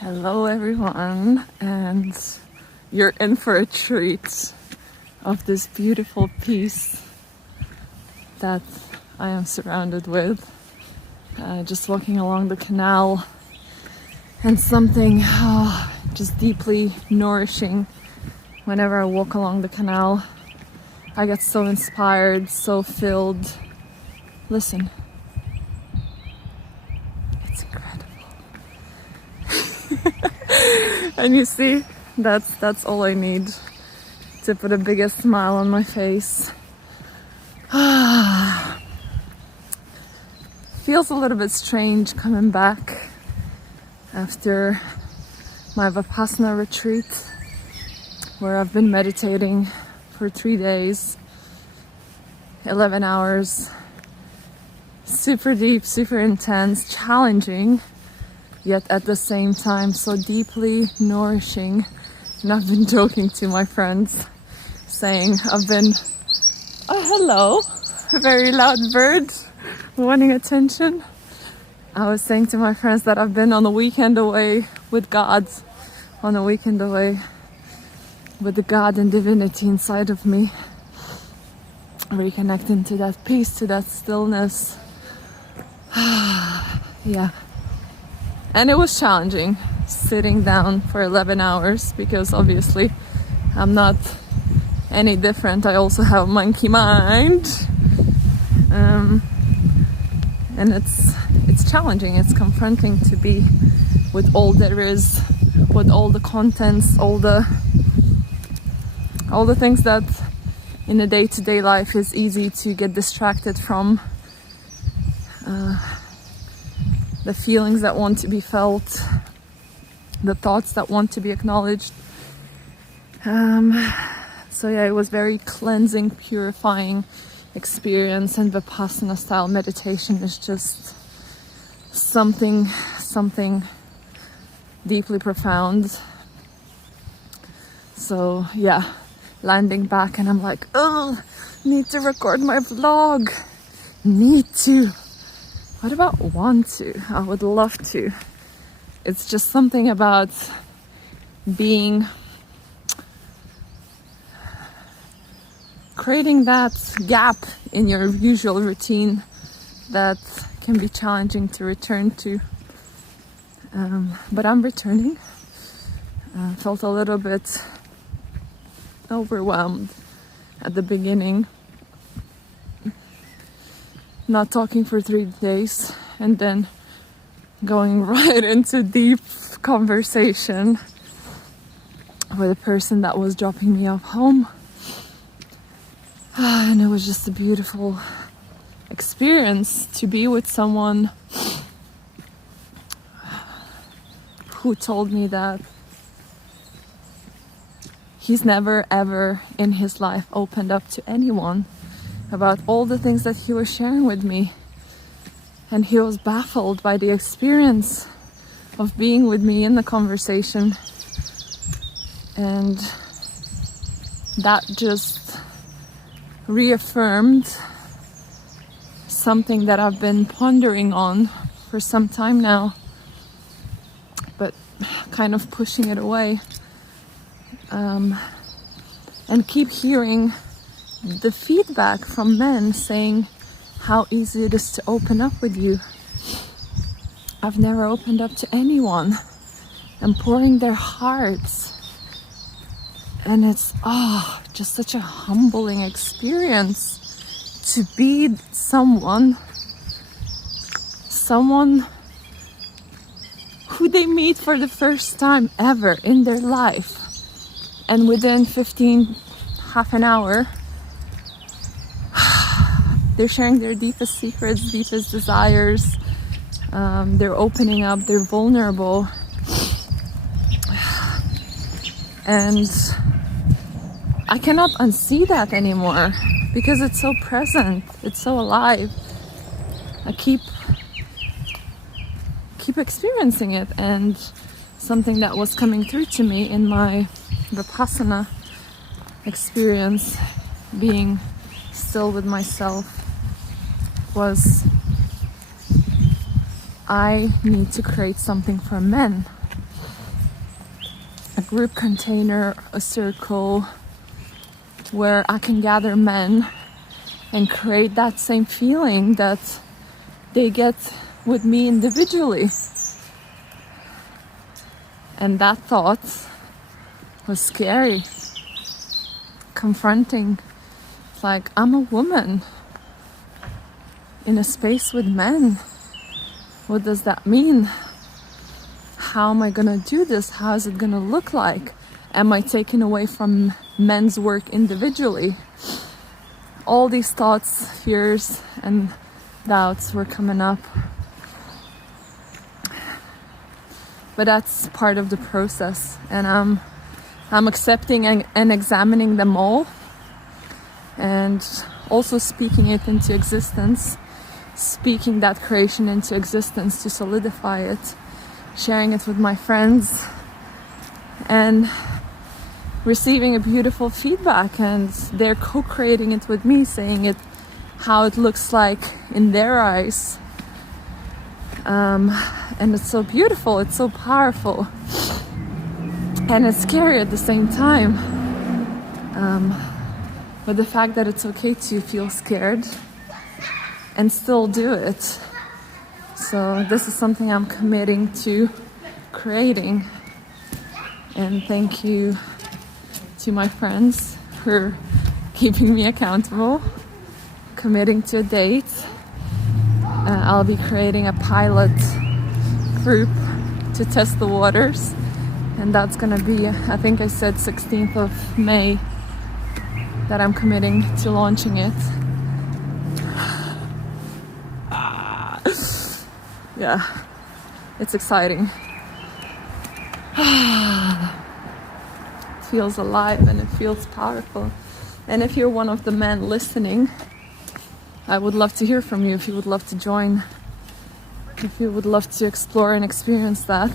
Hello everyone, and you're in for a treat of this beautiful peace that I am surrounded with. Just walking along the canal, and something just deeply nourishing. Whenever I walk along the canal, I get so inspired, so filled. Listen, it's incredible. And you see, that's all I need to put the biggest smile on my face. Feels a little bit strange coming back after my Vipassana retreat, where I've been meditating for 3 days, 11 hours, super deep, super intense, challenging, yet at the same time so deeply nourishing. And I've been joking to my friends, saying hello, a very loud bird wanting attention. I was saying to my friends that I've been on a weekend away with God, on a weekend away with the God and divinity inside of me, reconnecting to that peace, to that stillness. Yeah. And it was challenging sitting down for 11 hours because obviously I'm not any different. I also have a monkey mind. And it's challenging, it's confronting to be with all there is, with all the contents, all the things that in a day-to-day life is easy to get distracted from. The feelings that want to be felt, the thoughts that want to be acknowledged. So yeah, it was very cleansing, purifying experience, and Vipassana style meditation is just something deeply profound. So yeah, landing back and I'm like, need to record my vlog. Need to. What about want to? I would love to. It's just something about creating that gap in your usual routine that can be challenging to return to. But I'm returning. Felt a little bit overwhelmed at the beginning. Not talking for 3 days and then going right into deep conversation with a person that was dropping me off home. And it was just a beautiful experience to be with someone who told me that he's never ever in his life opened up to anyone about all the things that he was sharing with me. And he was baffled by the experience of being with me in the conversation. And that just reaffirmed something that I've been pondering on for some time now, but kind of pushing it away. And keep hearing the feedback from men saying how easy it is to open up with you. I've never opened up to anyone, and pouring their hearts. And it's just such a humbling experience to be someone who they meet for the first time ever in their life. And within half an hour, they're sharing their deepest secrets, deepest desires. They're opening up, they're vulnerable. And I cannot unsee that anymore because it's so present, it's so alive. I keep experiencing it, and something that was coming through to me in my Vipassana experience, being still with myself, was I need to create something for men. a group container, a circle where I can gather men and create that same feeling that they get with me individually. And that thought was scary, confronting. It's like, I'm a woman in a space with men. What does that mean? How am I gonna do this? How is it gonna look like? Am I taken away from men's work individually? All these thoughts, fears, and doubts were coming up. But that's part of the process, and I'm accepting and examining them all, and also speaking it into existence, speaking that creation into existence to solidify it, sharing it with my friends, and receiving a beautiful feedback, and they're co-creating it with me, saying it how it looks like in their eyes. And it's so beautiful, it's so powerful, and it's scary at the same time. But the fact that it's okay to feel scared and still do it. So this is something I'm committing to creating. And thank you to my friends for keeping me accountable, committing to a date. I'll be creating a pilot group to test the waters, and that's gonna be, I think I said 16th of May that I'm committing to launching it. Yeah, it's exciting. It feels alive and it feels powerful. And if you're one of the men listening, I would love to hear from you. If you would love to join, if you would love to explore and experience that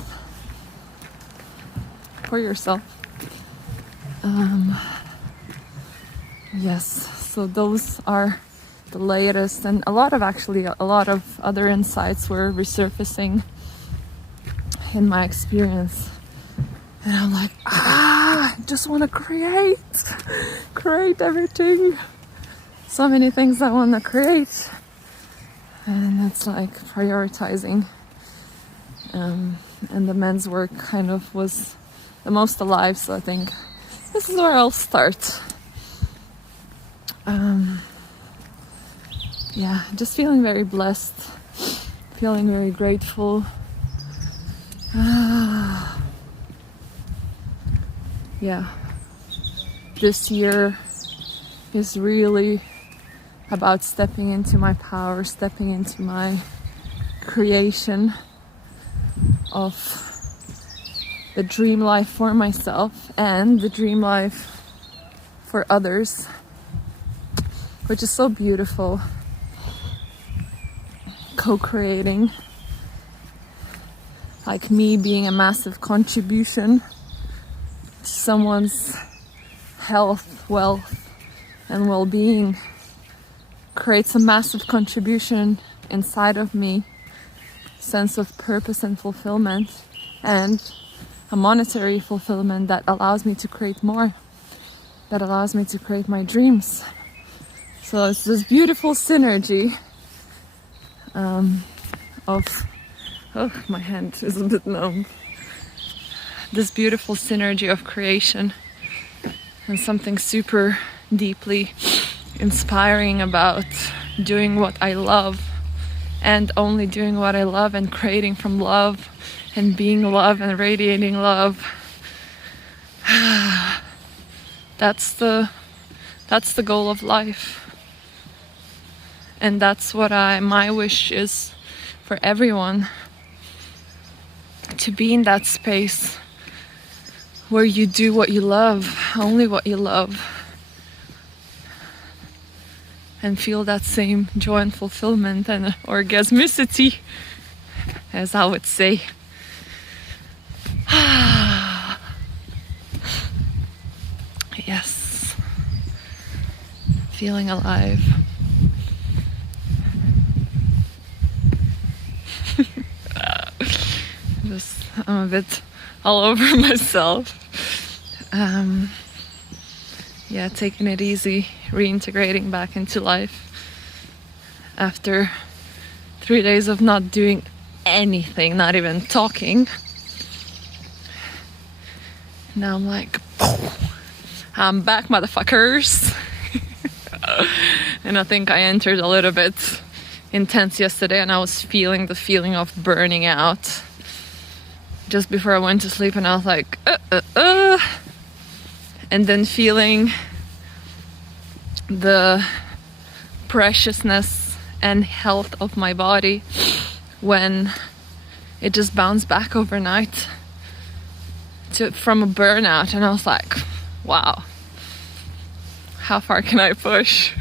for yourself. Yes, so those are the latest, and a lot of other insights were resurfacing in my experience. And I'm like, I just want to create everything. So many things I want to create, and it's like prioritizing. And the men's work kind of was the most alive, so I think this is where I'll start. Yeah, just feeling very blessed, feeling very grateful. Yeah, this year is really about stepping into my power, stepping into my creation of the dream life for myself and the dream life for others, which is so beautiful. Co-creating, like me being a massive contribution to someone's health, wealth, and well-being creates a massive contribution inside of me, sense of purpose and fulfillment, and a monetary fulfillment that allows me to create more, that allows me to create my dreams. So it's this beautiful synergy of my hand is a bit numb. This beautiful synergy of creation and something super deeply inspiring about doing what I love, and only doing what I love, and creating from love and being love and radiating love. That's the goal of life. And that's what my wish is for everyone, to be in that space where you do what you love, only what you love, and feel that same joy and fulfillment and orgasmicity, as I would say. Yes, feeling alive. I'm a bit all over myself. Yeah, taking it easy, reintegrating back into life after 3 days of not doing anything, not even talking. Now I'm like, I'm back, motherfuckers. And I think I entered a little bit intense yesterday, and I was feeling the feeling of burning out just before I went to sleep, and I was like, and then feeling the preciousness and health of my body when it just bounced back overnight from a burnout, and I was like, wow, how far can I push?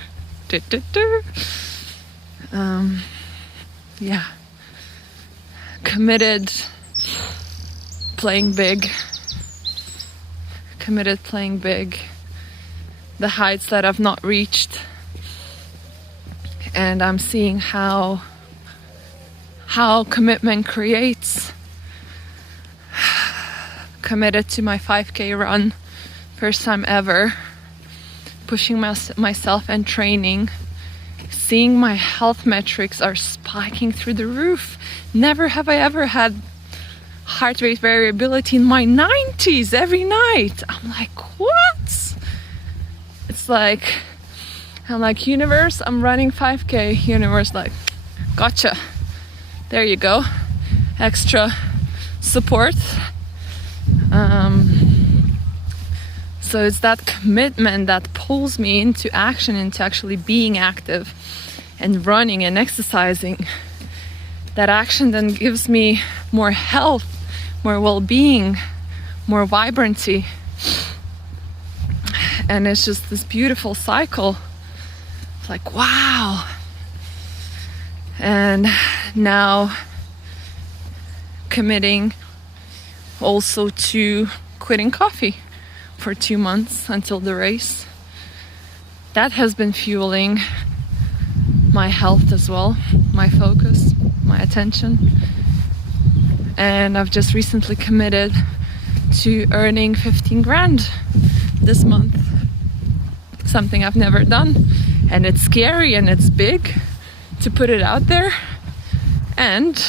Yeah, committed playing big, the heights that I've not reached, and I'm seeing how commitment creates. Committed to my 5K run, first time ever, pushing myself and training, seeing my health metrics are spiking through the roof. Never have I ever had heart rate variability in my 90s every night. I'm like, what? It's like, I'm like, universe, I'm running 5K. Universe like, gotcha. There you go. Extra support. So it's that commitment that pulls me into action, into actually being active and running and exercising. That action then gives me more health, more well-being, more vibrancy. And it's just this beautiful cycle. It's like, wow. And now committing also to quitting coffee for 2 months until the race. That has been fueling my health as well, my focus, my attention. And I've just recently committed to earning 15 grand this month. Something I've never done. And it's scary and it's big to put it out there. And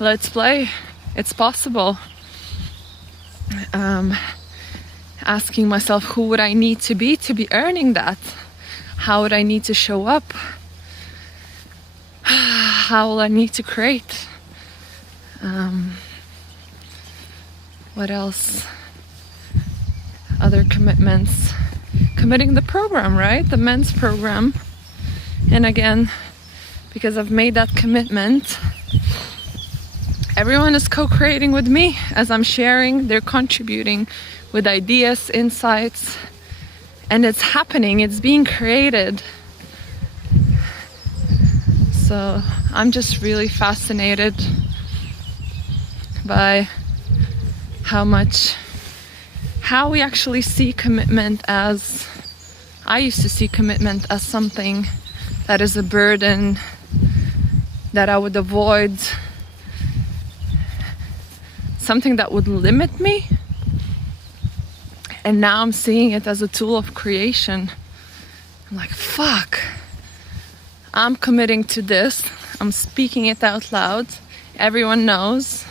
let's play. It's possible. Asking myself, who would I need to be earning that? How would I need to show up? How will I need to create? What else? Other commitments. Committing the program, right? The men's program. And again, because I've made that commitment, everyone is co-creating with me as I'm sharing. They're contributing with ideas, insights, and it's happening. It's being created. So I'm just really fascinated by how we actually see commitment as, I used to see commitment as something that is a burden that I would avoid, something that would limit me. And now I'm seeing it as a tool of creation. I'm like, fuck, I'm committing to this. I'm speaking it out loud. Everyone knows.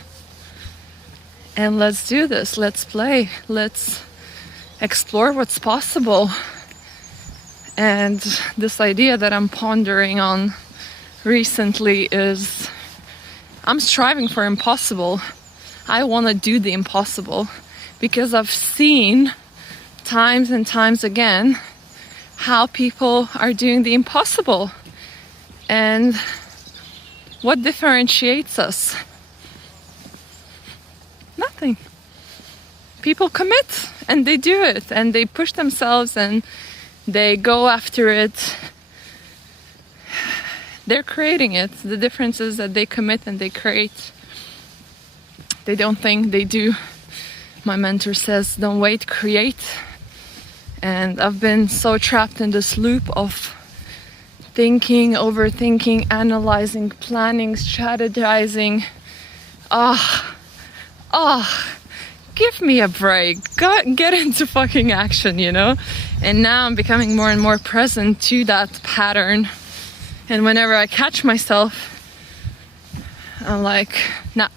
And let's do this. Let's play. Let's explore what's possible. And this idea that I'm pondering on recently is, I'm striving for impossible. I want to do the impossible because I've seen times and times again how people are doing the impossible. And what differentiates us? Nothing. People commit and they do it and they push themselves and they go after it. They're creating it. The difference is that they commit and they create. They don't think, they do. My mentor says, don't wait, create. And I've been so trapped in this loop of thinking, overthinking, analyzing, planning, strategizing. oh, give me a break. Get into fucking action, you know? And now I'm becoming more and more present to that pattern. And whenever I catch myself, I'm like, nah,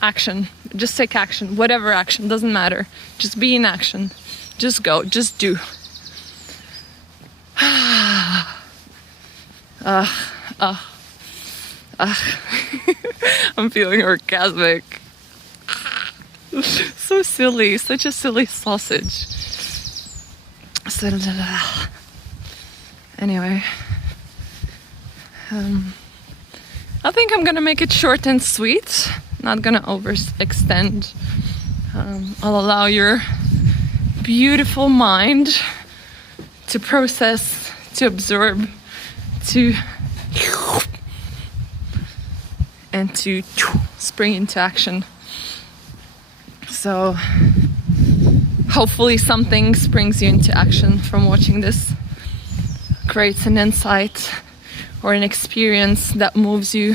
action. Just take action. Whatever action, doesn't matter. Just be in action. Just go. Just do. I'm feeling orgasmic. So silly. Such a silly sausage. Anyway. I think I'm gonna make it short and sweet. Not gonna overextend. I'll allow your beautiful mind to process, to absorb, and to spring into action. So hopefully something springs you into action from watching this, creates an insight or an experience that moves you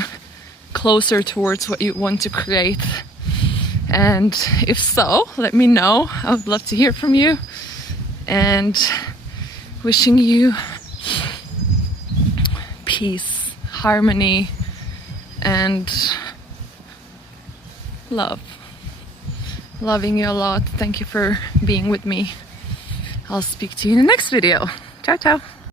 closer towards what you want to create. And if so, let me know. I would love to hear from you. And wishing you peace, harmony, and love. Loving you a lot. Thank you for being with me. I'll speak to you in the next video. Ciao, ciao.